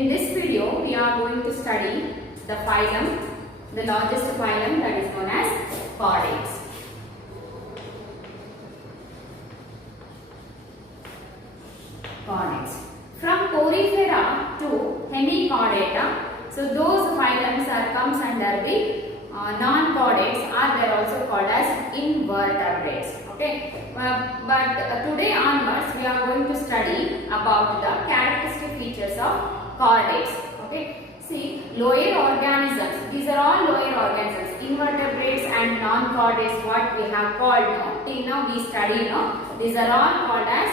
In this video, we are going to study the phylum, the largest phylum, that is known as chordates. Chordates. From Porifera to Hemichordata, so those phylums comes under the non-chordates, or they are also called as invertebrates. Okay, but today onwards we are going to study about the characteristic features of chordates. Okay, see, lower organisms, these are all lower organisms, invertebrates and non-chordates, what we have called now. Till now we study now, these are all called as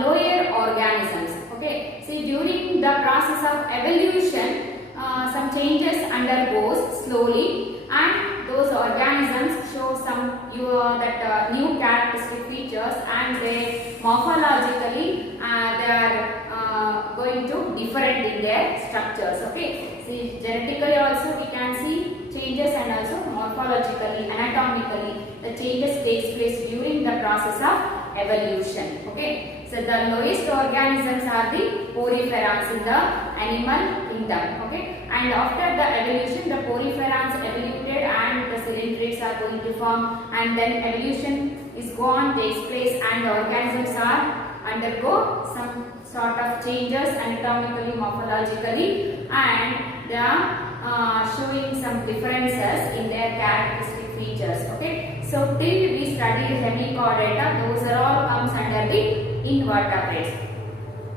lower organisms. Okay, see, during the process of evolution, some changes undergoes slowly, and those organisms show some new characteristic features, and they morphologically they are going to different in their structures. Okay, see, genetically also we can see changes, and also morphologically, anatomically, the changes takes place during the process of evolution. Okay, so the lowest organisms are the poriferans in the animal kingdom. Okay, and after the evolution, the poriferans evoluted and the cylindrids are going to form, and then evolution is gone, takes place, and the organisms are undergo some sort of changes anatomically, morphologically, and they are showing some differences in their characteristic features. Okay, so till we studied Hemichordata, those are all comes under the invertebrates.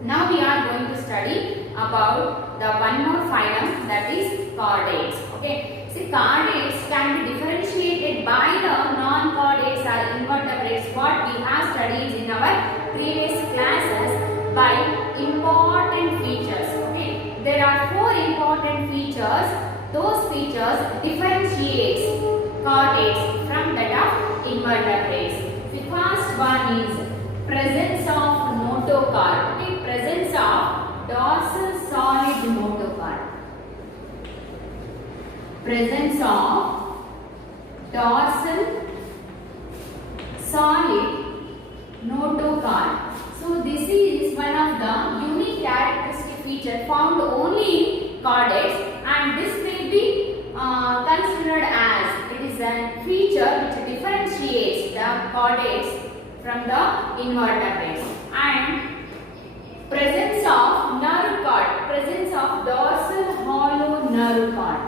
Now we are going to study about the one more phylum, that is chordates. Okay, see, chordates can be differentiated by the non-chordates or invertebrates, what we have studied in our previous classes, by important features. Okay, there are four important features. Those features differentiates chordates from that of invertebrates. The first one is presence of notochord. Okay, presence of dorsal solid notochord. Presence of dorsal solid notochord. So this is one of the unique characteristic feature found only in chordates, and this may be considered as it is a feature which differentiates the chordates from the invertebrates. And presence of nerve cord, presence of dorsal hollow nerve cord.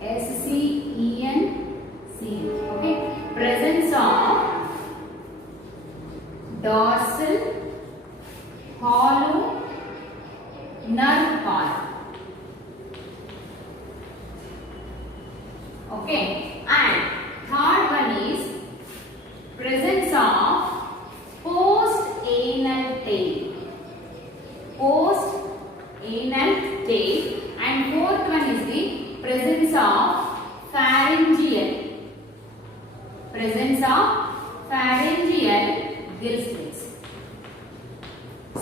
SCENC. Okay, presence of dorsal hollow nerve cord. Okay, and third one is presence of post-anal tail. Post-anal tail. And fourth one is the presence of pharyngeal. Presence of pharyngeal gill slits.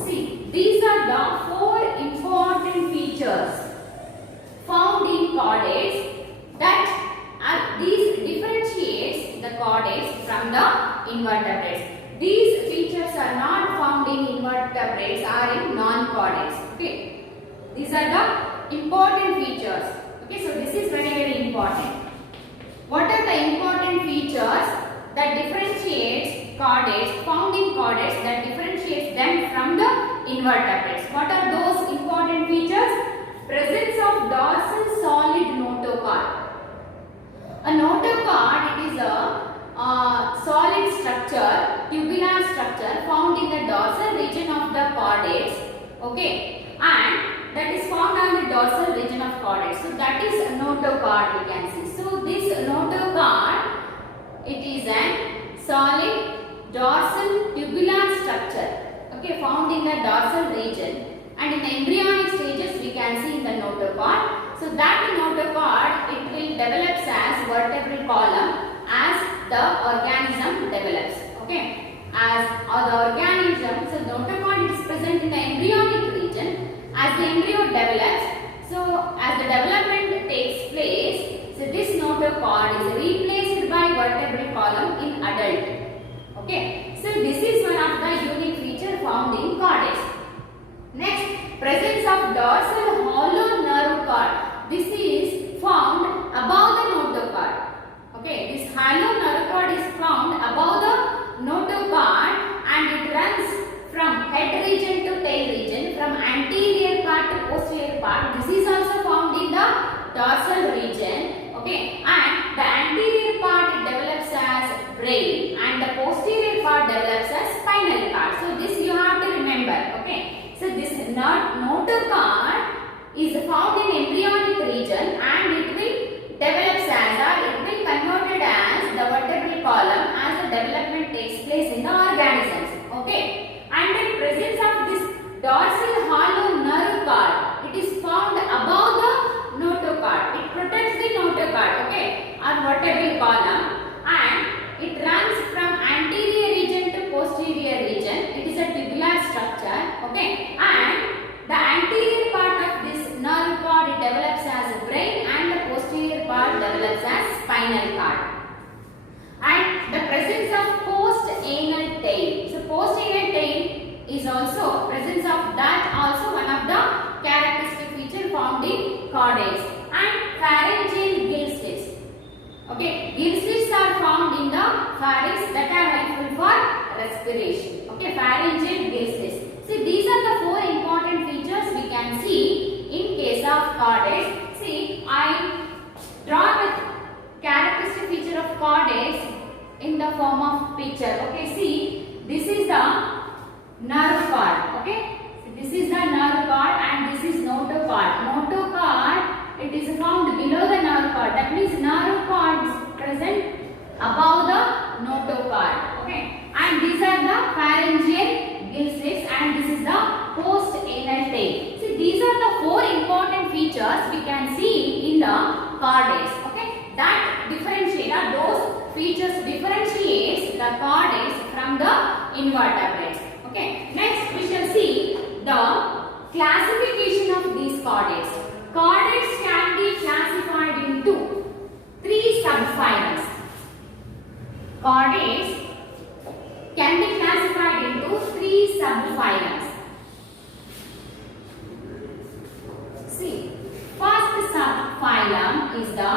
See, these are the four important features found in chordates, that these differentiates the chordates from the invertebrates. These features are not found in invertebrates or in non-chordates. Okay, these are the important features. Okay, so this is very, very important. What are the important features that differentiates chordates, found in chordates, that differentiates them from the invertebrates? What are those important features? Presence of dorsal solid notochord. A notochord, it is a solid structure, tubular structure found in the dorsal region of the chordates. Okay, and that is found on the dorsal region of chordates. So that is a notochord, we can see. So this notochord, it is a solid dorsal tubular structure. Okay, found in the dorsal region, and in the embryonic stages we can see in the notochord. So that notochord, it will develops as vertebral column as the organism develops. Okay, as the organism, so notochord is present in the embryonic region. As the embryo develops, so as the development takes place, so this notochord is replaced by vertebral column in adult. Okay, so this is one of the unique feature found in chordates. of dorsal hollow nerve cord. This is found above the notochord. Okay, this hollow nerve cord is found above the notochord and it runs from head region to tail region, from anterior part to posterior part. This is also found in the dorsal region. Okay, and the anterior part develops as brain and the posterior part develops as spinal cord. So this you have to remember. Okay, so this notochord is found in embryonic region and it will develops as or it will converted as the vertebral column as the development takes place in the organisms. Okay. And the presence of this dorsal hollow nerve cord, it is found above the notochord. It protects the notochord, okay, or vertebral column, and it runs from anterior region to posterior region. It is a tubular structure, okay, and the anterior part of this nerve cord it develops as a brain, and the posterior part develops as spinal cord. And the presence of post-anal tail. So post-anal tail is also presence of that also one of the characteristic feature found in chordates. And pharyngeal gill slits. Okay, gill slits are found in the pharynx that are helpful for respiration. Okay, pharyngeal gill slits. See, these are the four important features we can see in case of chordates. See, I draw the characteristic feature of chordates in the form of picture. Okay, see, this is the nerve cord. Okay, so this is the nerve cord and this is notochord. Notochord, it is found below the nerve cord. That means nerve cord is present above the notochord. Okay, and these are the pharyngeal gill slits and this is the post-anal tail. See, these are the four important features we can see in the chordates. Okay, that differentiate those features differentiates the chordates from the invertebrates. Okay, next we shall see the classification of these chordates. Chordates can be classified into three subphylums. Chordates can be classified into three subphylums. See, first subphylum is the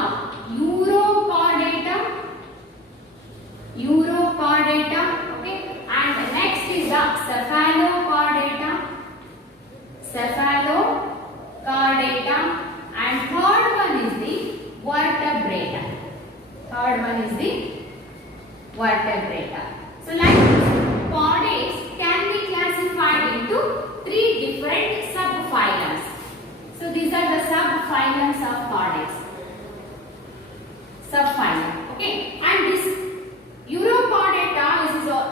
Urochordata. Urochordata, okay, and next is the Cephalochordata. Cephalochordata, and third one is the Vertebrata. Third one is the Vertebrata. So like this, chordates can be classified into three different subphylums. So these are the subphylums of chordates. Subphylum, okay, and this Urochordata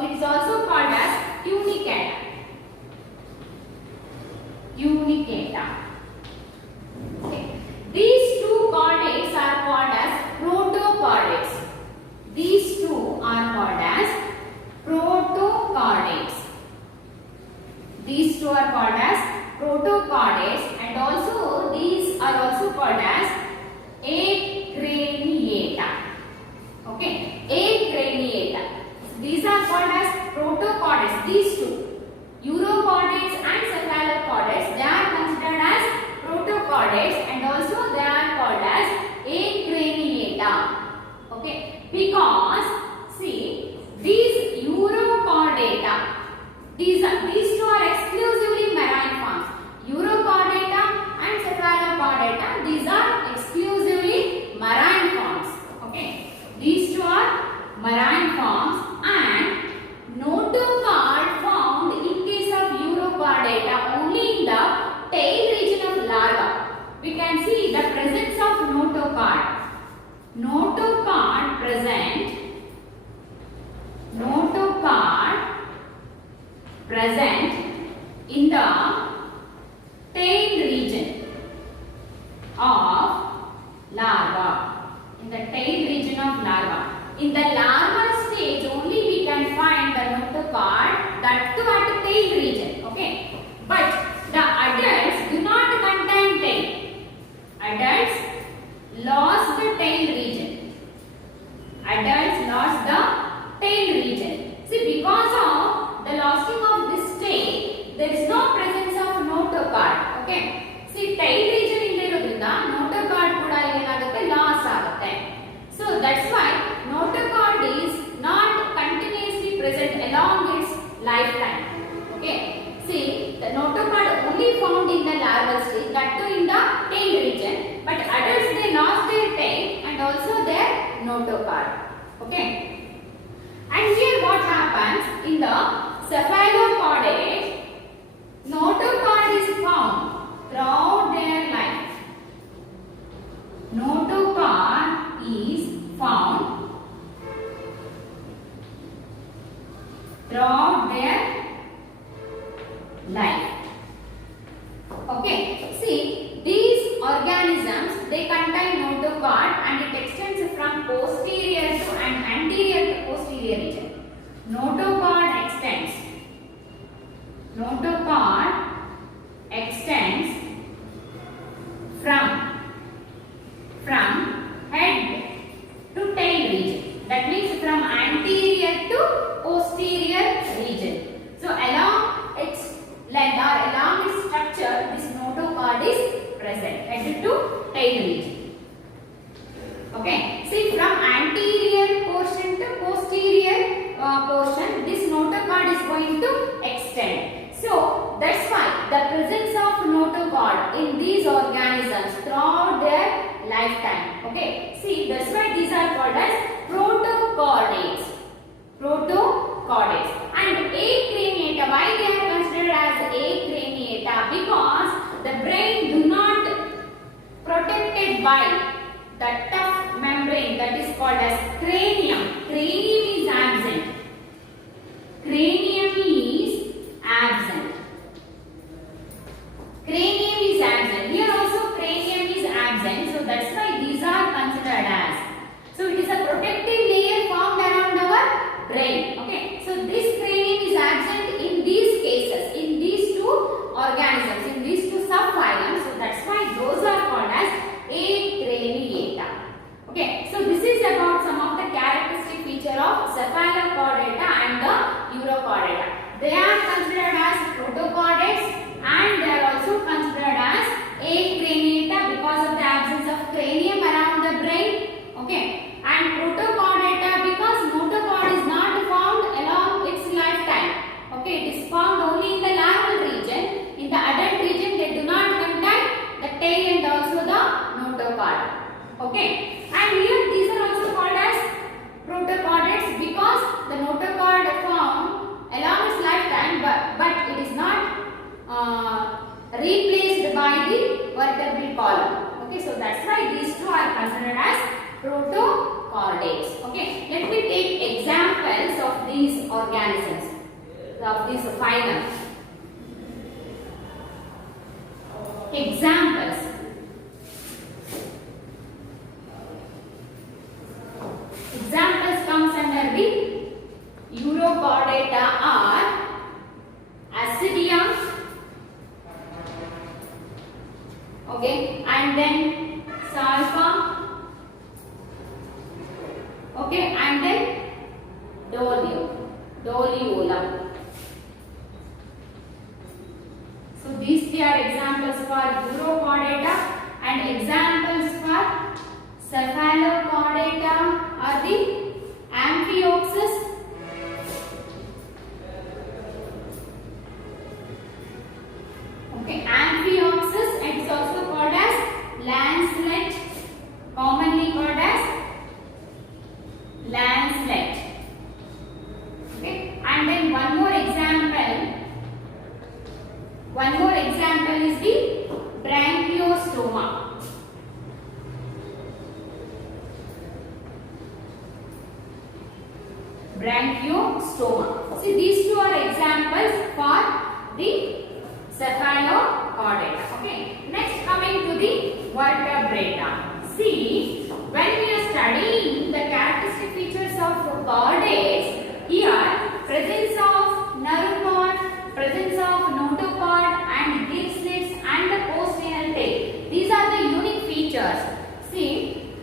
it is also called as Tunicata. Tunicata. Okay. These two chordates are called as protochordates. These two are called as protochordates. These two are called as protochordates and also these are also called as Acraniata. Okay, Acraniata. These are called as protochordates. These two, Urochordates and Cephalochordates, they are considered as protochordates and also they are called as Acraniata. Okay, because see these Urochordata, these two are exclusively marine forms. Urochordata and Cephalochordata, these are exclusively marine forms. Okay, these two are marine forms and notochord found in case of Urochordata only in the tail region of larva. We can see the presence of notochord. Notochord present in the tail region of larva. In the tail region of larva. In the larval stage only we can find the notochord, that too at the tail region. Okay, but the adults do not contain tail. Adults lost the tail region. Adults lost the tail region. See, because of the losing of this tail, there is no presence of notochord. Okay, notocard. Okay. And here what happens in the cephalocordate, notocard is found throughout their life. Notocard is found throughout their life. Okay, see, these organisms, they contain notocard and it extends from posterior to and anterior to posterior region. Notocard extends. Notocard extends from head to tail region. That means from anterior to posterior region. So along its length or along its structure, this notocard is present, head to tail region. Okay, see, from anterior portion to posterior portion, this notocard is going to extend. So that's why the presence of notocard in these organisms throughout their lifetime. Okay, see, that's why these are called as protochordates. Protochordates. And acraniata, why they are considered as acraniata? Because the brain do not protected by the tough membrane that is called as cranium. Cranium is absent. Cranium is absent. Cranium is absent. Here also cranium is absent. So that's why these are considered as. So it is a protective layer formed around our brain. Okay. So this cranium is absent in these cases, in these two organisms, in these two subphylums. So that's why those are called as acraniata. Okay. So this is about some of the characteristic feature of cephalocordata and the urochordata. They are considered as protochordates and they are also considered as acraniata because of the absence of cranium around the brain. Okay, and protochordata because notocard is not found along its lifetime. Okay, it is found only in the larval region. In the adult region, they do not contain the tail and also the notocard. Okay, and here these are also called as protochordates because the notocard found along its lifetime, but it is not replaced by the vertebral column. Okay, so that's why these two are considered as protochordates. Okay, let me take examples of these organisms, of this phylum. Examples. Examples comes under the urochordata are Ascidium, okay, and then Salpa, okay, and then Doliola. So these three are examples for urochordata, and examples for cephalocordata are the Amphioxus, okay, Amphioxus, and it's also called as lancelet, commonly called as lancelet. Okay, and then one more example is the branchiostoma. Branchiostoma. See, these two are examples for the cephalocordata. Okay, next coming to the vertebrata. See, when we are studying the characteristic features of chordates, here presence of nerve cord, presence of notochord and gill slits and the posterior tail. These are the unique features. See,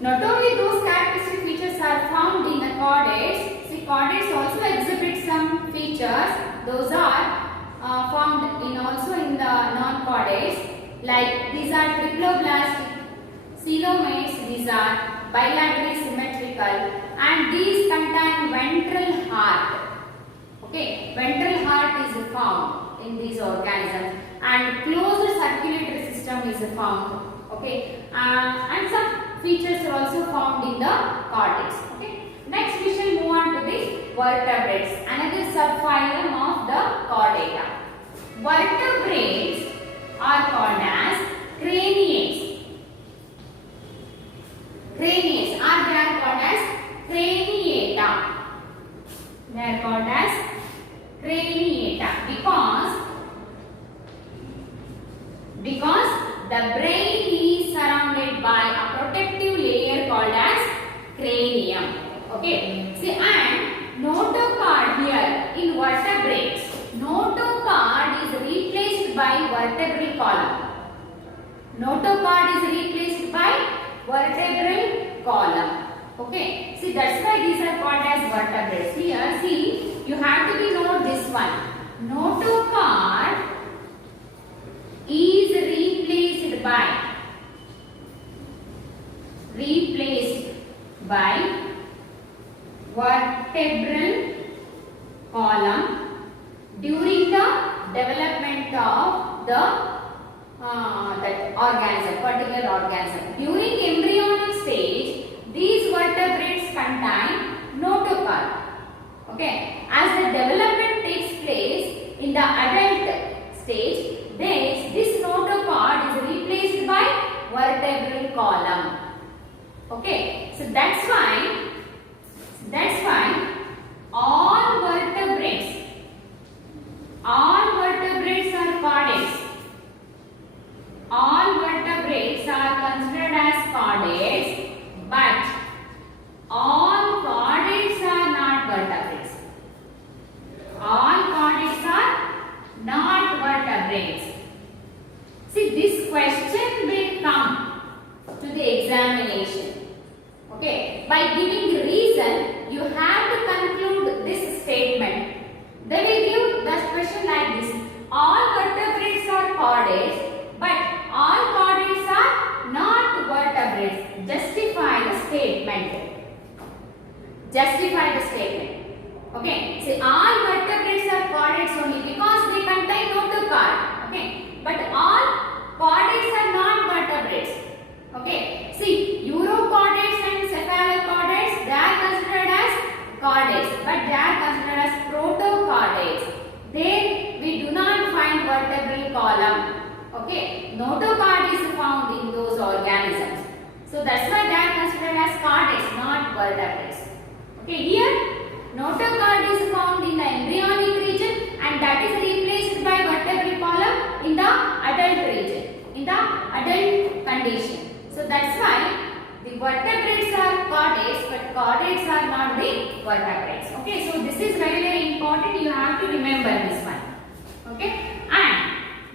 not only those characteristic features are found in the chordates. See, chordates also exhibit some features. Those are found in also in the non-chordates. Like these are triploblastic, coelomates. These are bilaterally symmetrical, and these contain ventral heart. Okay, ventral heart is found in these organisms, and closed circulatory system is found. Okay, and some features are also found in the chordates. Okay. Next we shall move on to the vertebrates, another subphylum of the chordata. Vertebrates are called as craniates. Craniates are they are called as craniata. They are called as craniata because the brain is surrounded by a protective layer called as cranium. Okay. See, and notochord here in vertebrates, notochord is replaced by vertebral column. Notochord is replaced by vertebral column. Okay. See, that's why these are called as vertebrates. Here, see, you have to be note this one. Notochord is replaced by vertebral column during the development of the that organism, particular organism. During embryonic stage, these vertebrates contain notochord. Okay, as the development takes place in the adult stage, this notochord is replaced by vertebral column. Okay, so that's why all vertebrates are chordates. All vertebrates are considered as chordates, but all chordates are not vertebrates. All chordates are not vertebrates. See, this question will come to the examination. Okay, by giving the reason, you have to conclude this statement. They will give the question like this: all vertebrates are chordates, but all chordates are not vertebrates. Justify the statement. Justify the statement. Okay, see, all vertebrates are chordates only because they contain notochord. Okay, but all chordates are not vertebrates. Okay, see, urochordates and cephalochordates, they are considered as chordates, but they are considered as protochordates. There we do not find vertebral column. Okay, notochord is found in those organisms. So that's why they are considered as chordates, not vertebrates. Okay, here notochord is found in the embryonic region and that is replaced by vertebral column in the adult region, in the adult condition. So that's why the vertebrates are chordates, but chordates are not the vertebrates. Okay, so this is very, very important. You have to remember this one. Okay, and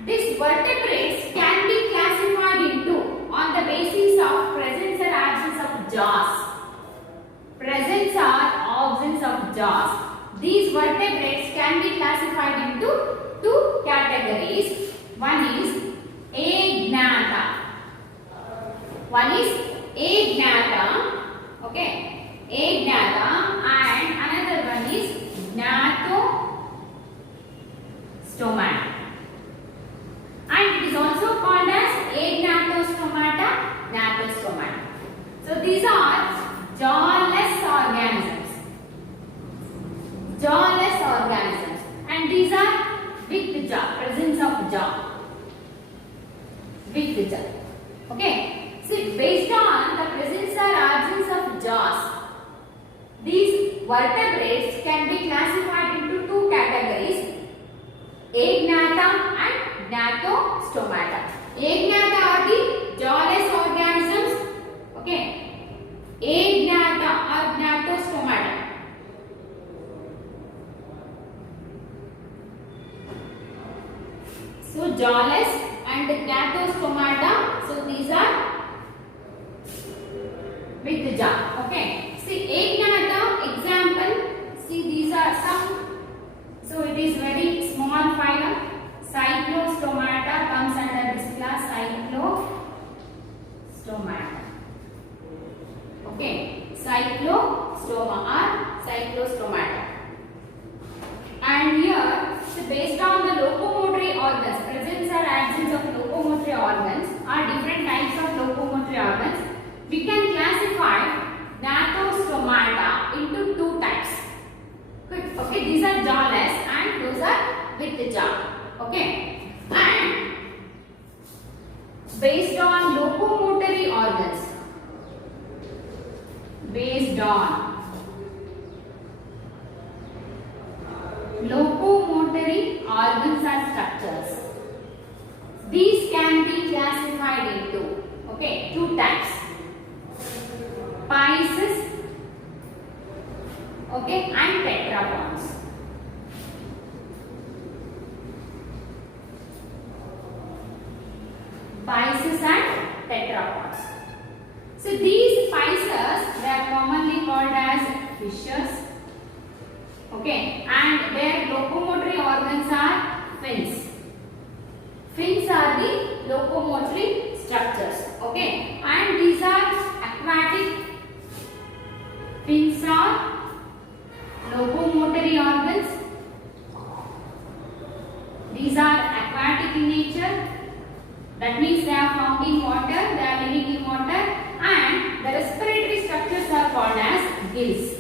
these vertebrates can be classified into on the basis of presence or absence of jaws. Presence or absence of jaws. These vertebrates can be classified into two categories. One is agnatha. One is agnatha. Okay, agnatha, and another one is gnathostomata. And it is also called as agnathostomata, gnathostomata. So these are jawless organisms. Jawless organisms. And these are with jaw, presence of jaw. With jaw. Okay. See, based on the presence or absence of jaws, these vertebrates can be classified into two categories: agnatha and gnathostomata. Agnatha are the jawless organisms. Okay. Agnatha or gnathostomata. So jawless and gnathostomata. So these are with the jaw. Okay. See, agnatha example. See, these are some. So it is very small phylum. Cyclostomata comes under this class. Cyclostomata. Okay. Cyclostoma or cyclostomata. And here, so based on the locomotory organs, presence or absence of locomotory organs, or different types of locomotory organs, we can classify the with jaw. Okay, and based on locomotory organs, based on locomotory organs or structures, these can be classified into, okay, two types: pieces, okay, and tetrapods. Pieces and tetrapods. So these pieces, they are commonly called as fissures, okay, and their locomotory organs are fins. Fins are the locomotory structures, okay, and these are aquatic. Fins are locomotory organs. These are aquatic in nature. That means they are found in water, they are living in water, and the respiratory structures are called as gills.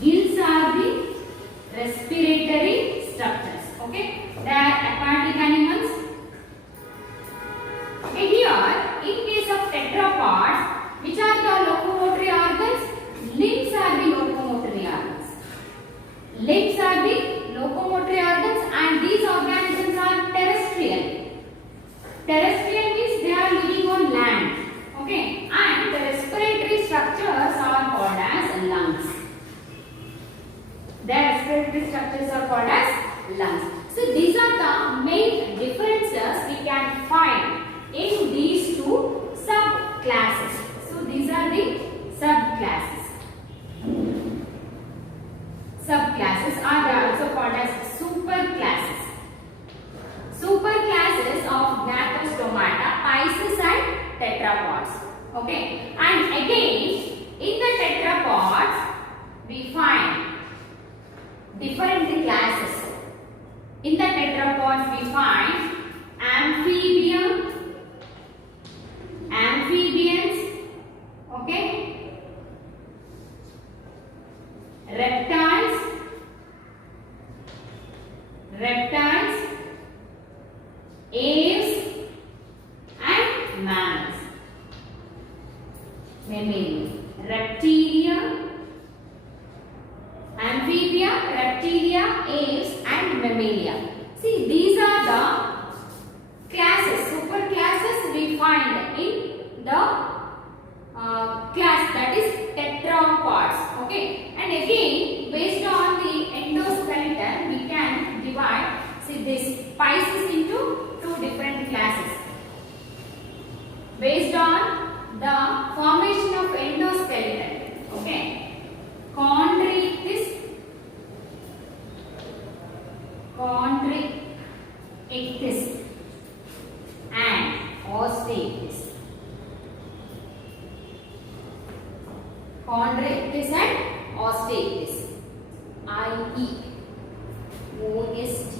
Gills are the respiratory structures, okay. They are aquatic animals. Okay, here in case of tetrapods, which are the locomotory organs? Limbs are the locomotory organs. Limbs are the locomotory organs, and these organisms are terrestrial. Terrestrial means they are living on land, okay, and the respiratory structures are called as lungs. Their respiratory structures are called as lungs. So these are the main differences we can find in these two subclasses. So these are the subclasses. Subclasses are also called as superclasses. Superclasses of Gnathostomata, pieces and tetrapods. Okay, and again in the tetrapods we find different classes. In the tetrapods we find amphibians, okay, reptiles, aves and mammals. Mammalia, reptilia, amphibia, reptilia, aves and mammalia. See, these are the classes, super classes we find in the class, that is tetrapods. Okay, and again based on the endoskeleton we can divide, see, these pieces into two different classes based on the formation of endoskeleton. Okay, chondrichthyes, and osteichthyes. Chondrichthyes and osteichthyes. Osteichthyes.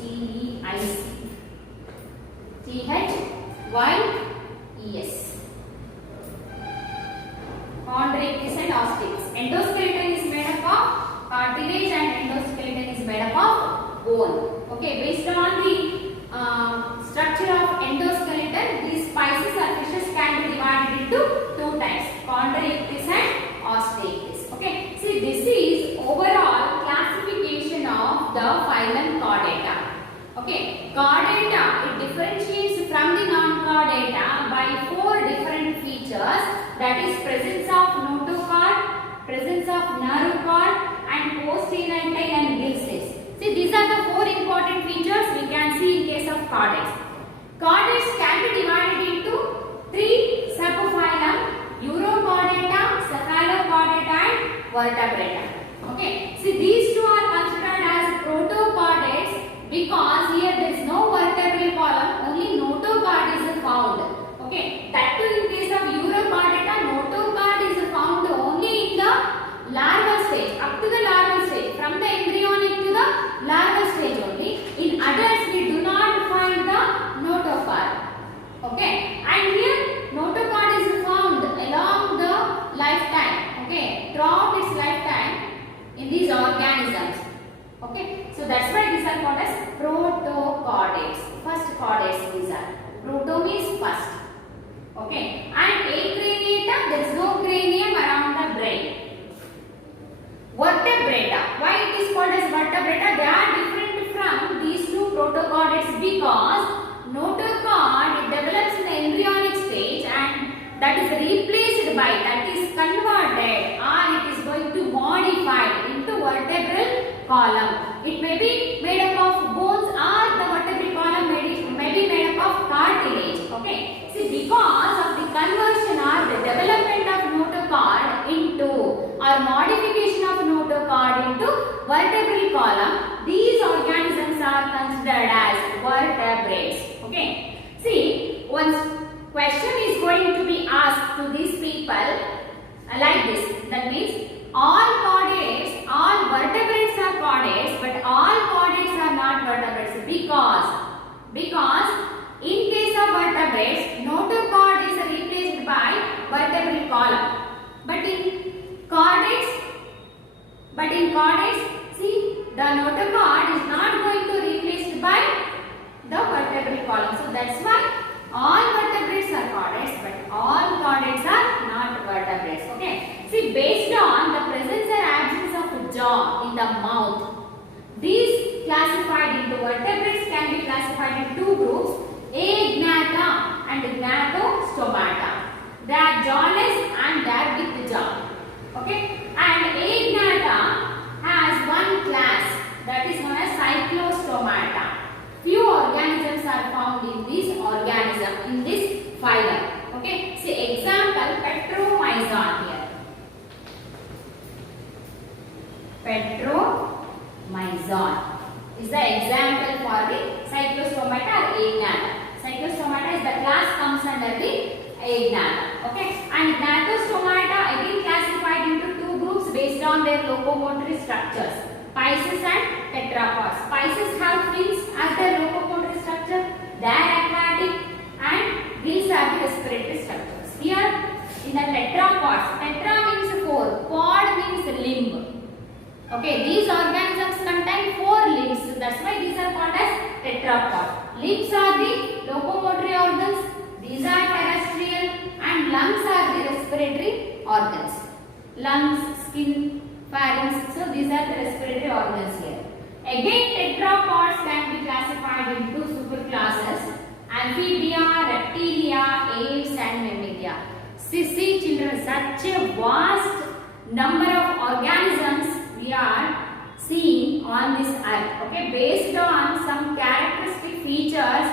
Chondrichthyes and osteichthyes. Endoskeleton is made up of cartilage and endoskeleton is made up of bone. Okay, based on the structure of endoskeleton, these pieces or fishes can be divided into two types: chondrichthyes and osteichthyes. Okay, see, this is overall classification of the phylum Chordata. Okay, Chordata, it differentiates from the non-Chordata by four different features, that is presence of notochord, presence of nerve cord and post-anal tail and gill cells. See, these are the four important features we can see in case of chordates. Chordates can be divided into three subphylum: Urochordata, Cephalochordata and Vertebrata. Okay, see, these two are considered as protochordates because here there is no vertebral column, only notochord is found. Okay, that too in case of Urochordata, notochord is found only in the larval stage, up to the larval stage, from the embryonic to the larval stage only. In adults we do not find the notochord. Okay, and here notochord is found along the lifetime, okay, throughout its lifetime in these organisms. Okay, so that's why these are called as protochordates. First chordates these are. Proto means first. Okay, and acraniata, there is no cranium around the brain. Vertebrata. Why it is called as vertebrata? They are different from these two protochordates because notochord develops in the embryonic stage and that is replaced by, that is converted or it is going to modify into vertebral column. It may be made up of bones or the vertebral column may be made up of cartilage. Okay. See, because of the conversion or the development of notochord into or modification of notochord into vertebral column, these organisms are considered as vertebrates. Okay. See, one question is going to be asked to these people like this. That means all chordates, all vertebrates are chordates, but all chordates are not vertebrates because in case of vertebrates, notochord is replaced by vertebral column. But in chordates, see, the notochord is not going to replaced by the vertebral column. So that's why all vertebrates are chordates, but all chordates are not vertebrates. Okay. See, based on the presence or absence of jaw in the mouth, these classified into vertebrates can be classified in two groups: agnata and gnatostomata. They are jawless and they are with jaw. Okay. And agnata has one class that is known as cyclostomata. Few organisms are found in this organism, in this phylum. Okay. See, example, Petromyzon here. Petromyzon is the example for the cyclostomata or agnata. Cyclostomata is the class comes under the agnata. Okay. And gnatostomata again classified into two groups based on their locomotor structures: Pisces and tetrapods. Pisces have fins as their locomotor structure. They are aquatic and gills are the respiratory structures. Here in the tetrapods, tetra means four, pod means limb. Okay, these organisms contain four limbs. That's why these are called as tetrapod. Limbs are the locomotory organs. These are terrestrial, and lungs are the respiratory organs. Lungs, skin, pharynx. So these are the respiratory organs here. Again, tetrapods can be classified into superclasses: amphibia, reptilia, apes and mammalia. See children, such a vast number of organisms we are seeing on this earth. Okay, based on some characteristic features,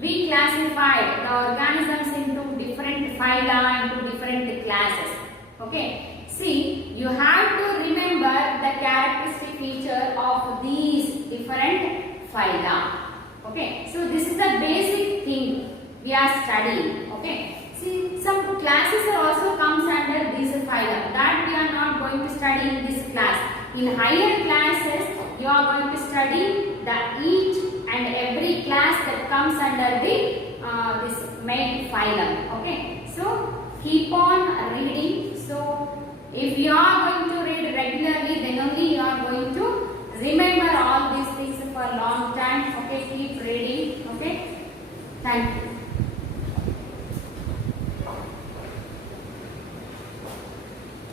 we classified the organisms into different phyla, into different classes. Okay, see, you have to remember the characteristic feature of these different phyla. Okay, so this is the basic thing we are studying. Okay, see, some classes are also comes under these phyla that we are not going to study in this class. In higher classes, you are going to study the each and every class that comes under the this main phylum. Okay, so keep on reading. So if you are going to read regularly, then only you are going to remember all these things for a long time. Okay, keep reading. Okay, thank you.